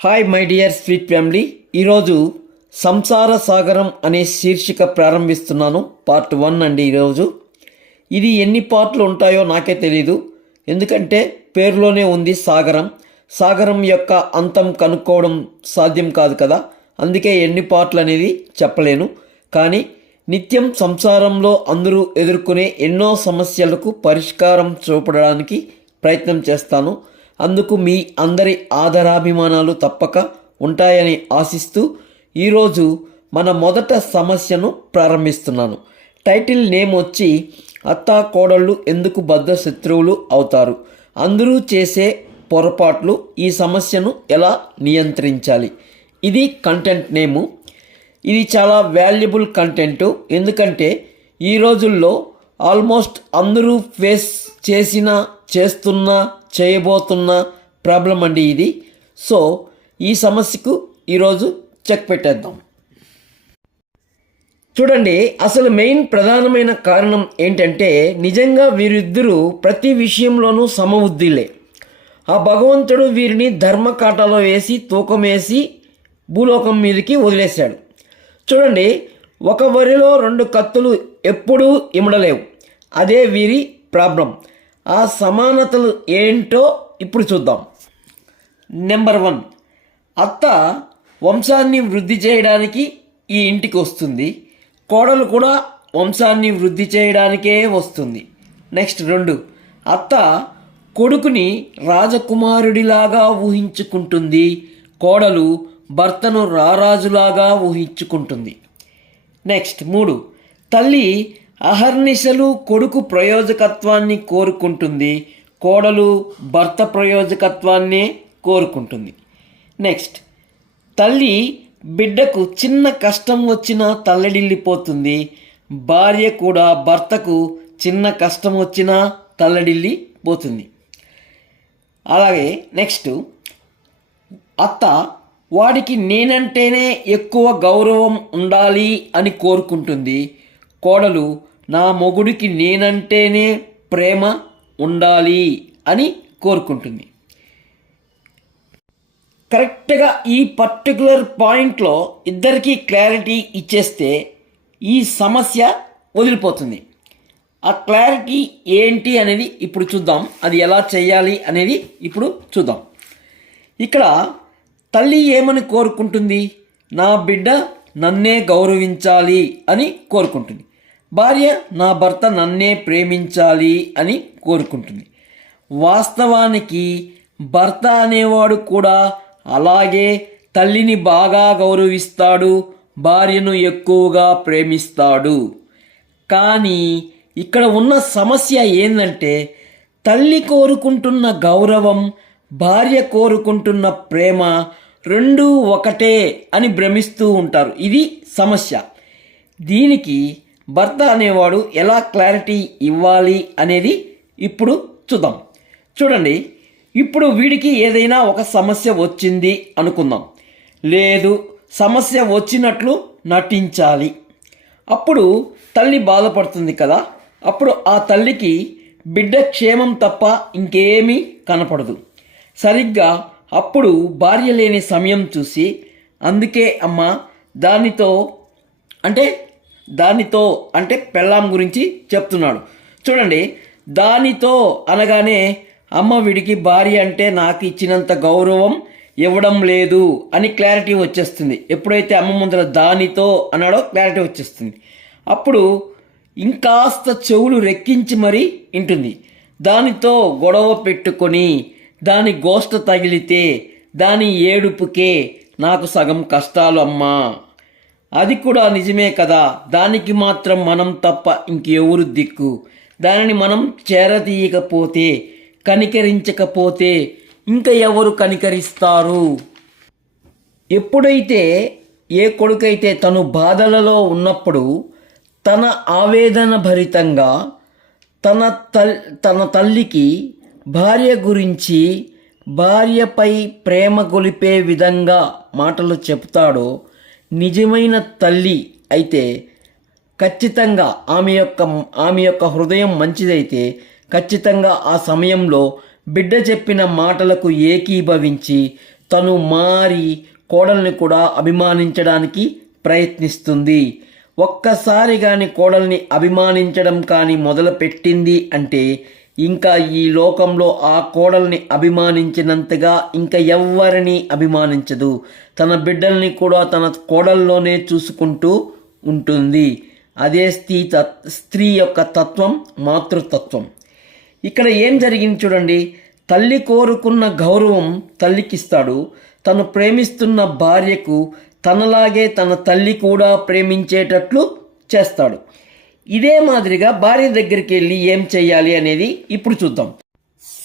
Hi my dear sweet family, ఈరోజు సంసార సాగరం అనే శీర్షిక ప్రారంభిస్తున్నాను. పార్ట్ 1 అండి. ఈరోజు ఇది ఎన్ని పార్ట్లు ఉంటాయో నాకే తెలీదు, ఎందుకంటే పేరులోనే ఉంది సాగరం. సాగరం యొక్క అంతం కనుక్కోవడం సాధ్యం కాదు కదా, అందుకే ఎన్ని పార్ట్లు అనేది చెప్పలేను. కానీ నిత్యం సంసారంలో అందరూ ఎదుర్కొనే ఎన్నో సమస్యలకు పరిష్కారం చూపడానికి ప్రయత్నం చేస్తాను. అందుకు మీ అందరి ఆదరాభిమానాలు తప్పక ఉంటాయని ఆశిస్తూ ఈరోజు మన మొదట సమస్యను ప్రారంభిస్తున్నాను. టైటిల్ నేమ్ వచ్చి అత్తా కోడళ్ళు ఎందుకు బద్ధ శత్రువులు అవుతారు, అందరూ చేసే పొరపాట్లు, ఈ సమస్యను ఎలా నియంత్రించాలి. ఇది కంటెంట్ నేము. ఇది చాలా వాల్యుబుల్ కంటెంట్, ఎందుకంటే ఈ రోజుల్లో ఆల్మోస్ట్ అందరూ ఫేస్ చేస్తున్న చేయబోతున్న ప్రాబ్లం అండి ఇది. సో ఈ సమస్యకు ఈరోజు చెక్ పెట్టేద్దాం. చూడండి, అసలు మెయిన్ ప్రధానమైన కారణం ఏంటంటే నిజంగా వీరిద్దరూ ప్రతి విషయంలోనూ సమబుద్ధిలే. ఆ భగవంతుడు వీరిని ధర్మకాటలో వేసి తూకం వేసి భూలోకం మీదకి వదిలేశాడు. చూడండి, ఒక వరిలో 2 కత్తులు ఎప్పుడూ ఇమడలేవు. అదే వీరి ప్రాబ్లం. ఆ సమానతలు ఏంటో ఇప్పుడు చూద్దాం. నెంబర్ 1, అత్త వంశాన్ని వృద్ధి చేయడానికి ఈ ఇంటికి వస్తుంది, కోడలు కూడా వంశాన్ని వృద్ధి చేయడానికే వస్తుంది. నెక్స్ట్ 2, అత్త కొడుకుని రాజకుమారుడిలాగా ఊహించుకుంటుంది, కోడలు భర్తను రారాజులాగా ఊహించుకుంటుంది. నెక్స్ట్ 3, తల్లి అహర్నిశలు కొడుకు ప్రయోజకత్వాన్ని కోరుకుంటుంది, కోడలు భర్త ప్రయోజకత్వాన్నే కోరుకుంటుంది. నెక్స్ట్, తల్లి బిడ్డకు చిన్న కష్టం వచ్చినా తల్లడిల్లిపోతుంది, భార్య కూడా భర్తకు చిన్న కష్టం వచ్చినా తల్లడిల్లిపోతుంది. అలాగే నెక్స్ట్, అత్త వాడికి నేనంటేనే ఎక్కువ గౌరవం ఉండాలి అని కోరుకుంటుంది, కోడలు నా మొగుడికి నేనంటేనే ప్రేమ ఉండాలి అని కోరుకుంటుంది. కరెక్ట్గా ఈ పర్టికులర్ పాయింట్లో ఇద్దరికీ క్లారిటీ ఇచ్చేస్తే ఈ సమస్య వదిలిపోతుంది. ఆ క్లారిటీ ఏంటి అనేది ఇప్పుడు చూద్దాం. అది ఎలా చేయాలి అనేది ఇప్పుడు చూద్దాం. ఇక్కడ తల్లి ఏమని కోరుకుంటుంది? నా బిడ్డ నన్నే గౌరవించాలి అని కోరుకుంటుంది. భార్య నా భర్త నన్నే ప్రేమించాలి అని కోరుకుంటుంది. వాస్తవానికి భర్త అనేవాడు కూడా అలాగే తల్లిని బాగా గౌరవిస్తాడు, భార్యను ఎక్కువగా ప్రేమిస్తాడు. కానీ ఇక్కడ ఉన్న సమస్య ఏంటంటే తల్లి కోరుకుంటున్న గౌరవం, భార్య కోరుకుంటున్న ప్రేమ రెండూ ఒకటే అని భ్రమిస్తూ ఉంటారు. ఇది సమస్య. దీనికి భర్త అనేవాడు ఎలా క్లారిటీ ఇవ్వాలి అనేది ఇప్పుడు చూద్దాం. చూడండి, ఇప్పుడు వీడికి ఏదైనా ఒక సమస్య వచ్చింది అనుకుందాం. లేదు, సమస్య వచ్చినట్లు నటించాలి. అప్పుడు తల్లి బాధపడుతుంది కదా. అప్పుడు ఆ తల్లికి బిడ్డ క్షేమం తప్ప ఇంకేమీ కనపడదు. సరిగ్గా అప్పుడు భార్య లేని సమయం చూసి, అందుకే అమ్మ దానితో అంటే పెళ్ళాం గురించి చెప్తున్నాడు. చూడండి, దానితో అనగానే అమ్మ వీడికి భార్య అంటే నాకు ఇచ్చినంత గౌరవం ఇవ్వడం లేదు అని క్లారిటీ వచ్చేస్తుంది. ఎప్పుడైతే అమ్మ ముందర దానితో అన్నాడో క్లారిటీ వచ్చేస్తుంది. అప్పుడు ఇంకాస్త చెవులు రెక్కించి మరీ వింటుంది. దానితో గొడవ పెట్టుకొని దాని గోష్ట తగిలితే దాని ఏడుపుకే నాకు సగం కష్టాలు అమ్మా. అది కూడా నిజమే కదా, దానికి మాత్రం మనం తప్ప ఇంకెవరు దిక్కు. దానిని మనం చేరదీయకపోతే, కనికరించకపోతే ఇంకా ఎవరు కనికరిస్తారు? ఎప్పుడైతే ఏ కొడుకైతే తను బాధలలో ఉన్నప్పుడు తన ఆవేదన భరితంగా తన తల్లికి భార్య గురించి, భార్యపై ప్రేమ గొలిపే విధంగా మాటలు చెప్తాడో, నిజమైన తల్లి అయితే ఖచ్చితంగా ఆమె యొక్క హృదయం మంచిదైతే ఖచ్చితంగా ఆ సమయంలో బిడ్డ చెప్పిన మాటలకు ఏకీభవించి తను మారి కోడల్ని కూడా అభిమానించడానికి ప్రయత్నిస్తుంది. ఒక్కసారి కానీ కోడల్ని అభిమానించడం కానీ మొదలుపెట్టింది అంటే ఇంకా ఈ లోకంలో ఆ కోడల్ని అభిమానించినంతగా ఇంకా ఎవ్వరిని అభిమానించదు. తన బిడ్డల్ని కూడా తన కోడల్లోనే చూసుకుంటూ ఉంటుంది. అదే స్త్రీ యొక్క తత్వం, మాతృతత్వం. ఇక్కడ ఏం జరిగింది చూడండి. తల్లి కోరుకున్న గౌరవం తల్లికిస్తాడు. తను ప్రేమిస్తున్న భార్యకు తనలాగే తన తల్లి కూడా ప్రేమించేటట్లు చేస్తాడు. ఇదే మాదిరిగా భార్య దగ్గరికి వెళ్ళి ఏం చెయ్యాలి అనేది ఇప్పుడు చూద్దాం.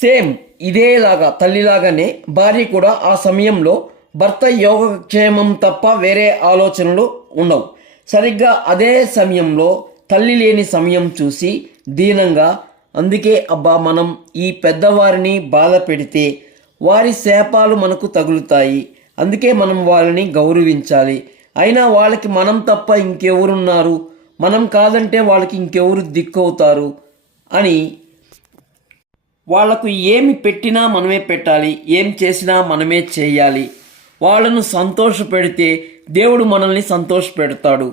సేమ్ ఇదేలాగా తల్లిలాగానే భార్య కూడా ఆ సమయంలో భర్త యోగక్షేమం తప్ప వేరే ఆలోచనలు ఉండవు. సరిగ్గా అదే సమయంలో తల్లి లేని సమయం చూసి దీనంగా, అందుకే అబ్బా మనం ఈ పెద్దవారిని బాధ పెడితే వారి శాపాలు మనకు తగులుతాయి, అందుకే మనం వాళ్ళని గౌరవించాలి, అయినా వాళ్ళకి మనం తప్ప ఇంకెవరున్నారు, మనం కాదంటే వాళ్ళకి ఇంకెవరు దిక్కవుతారు అని వాళ్లకు ఏమి పెట్టినా మనమే పెట్టాలి, ఏం చేసినా మనమే చేయాలి. వాళ్ళను సంతోషపెడితే దేవుడు మనల్ని సంతోషపెడతాడు.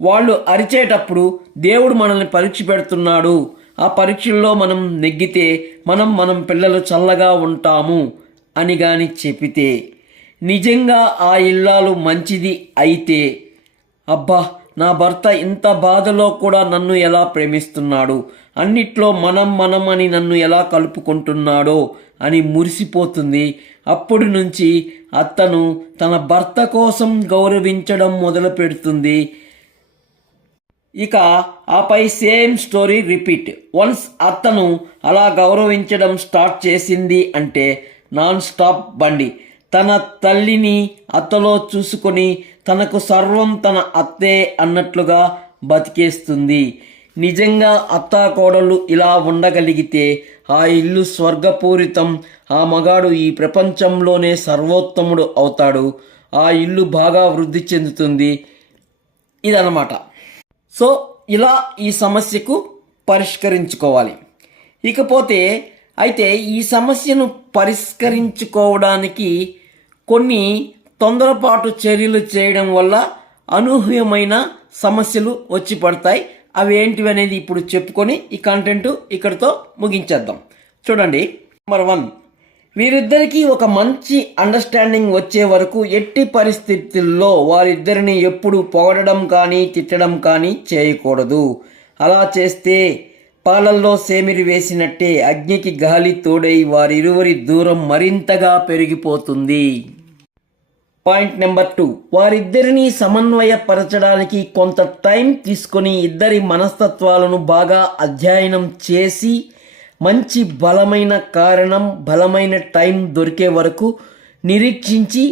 వాళ్ళు అరిచేటప్పుడు దేవుడు మనల్ని పరీక్ష పెడుతున్నాడు, ఆ పరీక్షల్లో మనం నెగ్గితే మనం పిల్లలు చల్లగా ఉంటాము అని కానీ చెప్పితే, నిజంగా ఆ ఇల్లాలు మంచిది అయితే, అబ్బా నా భర్త ఇంత బాధలో కూడా నన్ను ఎలా ప్రేమిస్తున్నాడు, అన్నిట్లో మనం అని నన్ను ఎలా కలుపుకుంటున్నాడో అని మురిసిపోతుంది. అప్పటి నుంచి అత్తను తన భర్త కోసం గౌరవించడం మొదలు పెడుతుంది. ఇక ఆపై సేమ్ స్టోరీ రిపీట్. వన్స్ అత్తను అలా గౌరవించడం స్టార్ట్ చేసింది అంటే నాన్ స్టాప్ బండి. తన తల్లిని అత్తలో చూసుకొని తనకు సర్వం తన అత్తే అన్నట్లుగా బతికేస్తుంది. నిజంగా అత్తాకోడళ్ళు ఇలా ఉండగలిగితే ఆ ఇల్లు స్వర్గపూరితం. ఆ మగాడు ఈ ప్రపంచంలోనే సర్వోత్తముడు అవుతాడు. ఆ ఇల్లు బాగా వృద్ధి చెందుతుంది. ఇదన్నమాట. సో ఇలా ఈ సమస్యకు పరిష్కరించుకోవాలి. ఇకపోతే అయితే ఈ సమస్యను పరిష్కరించుకోవడానికి కొన్ని తొందరపాటు చర్యలు చేయడం వల్ల అనూహ్యమైన సమస్యలు వచ్చి పడతాయి. అవి ఏంటివి అనేది ఇప్పుడు చెప్పుకొని ఈ కంటెంట్ ఇక్కడితో ముగించేద్దాం. చూడండి, నెంబర్ 1, వీరిద్దరికీ ఒక మంచి అండర్స్టాండింగ్ వచ్చే వరకు ఎట్టి పరిస్థితుల్లో వారిద్దరిని ఎప్పుడు పొగడడం కానీ తిట్టడం కానీ చేయకూడదు. అలా చేస్తే పాలల్లో సేమిరి వేసినట్టే అగ్నికి గాలి తోడై వారిరువురి దూరం మరింతగా పెరిగిపోతుంది. పాయింట్ నెంబర్ 2, వారిద్దరిని సమన్వయపరచడానికి కొంత టైం తీసుకొని ఇద్దరి మనస్తత్వాలను బాగా అధ్యయనం చేసి మంచి బలమైన టైం దొరికే వరకు నిరీక్షించి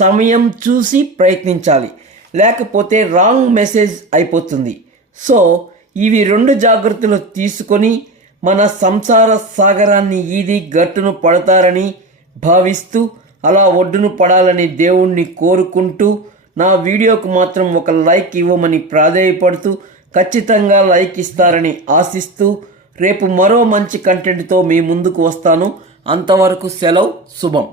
సమయం చూసి ప్రయత్నించాలి. లేకపోతే రాంగ్ మెసేజ్ అయిపోతుంది. సో ఇవి 2 జాగ్రత్తలు తీసుకొని మన సంసార సాగరాన్ని ఈది గట్టును పడతారని భావిస్తూ అలా ఒడ్డును పడాలని దేవుణ్ణి కోరుకుంటూ నా వీడియోకు మాత్రం ఒక లైక్ ఇవ్వమని ప్రాధేయపడుతూ ఖచ్చితంగా లైక్ ఇస్తారని ఆశిస్తూ రేపు మరో మంచి కంటెంట్తో మీ ముందుకు వస్తాను. అంతవరకు సెలవు, శుభం.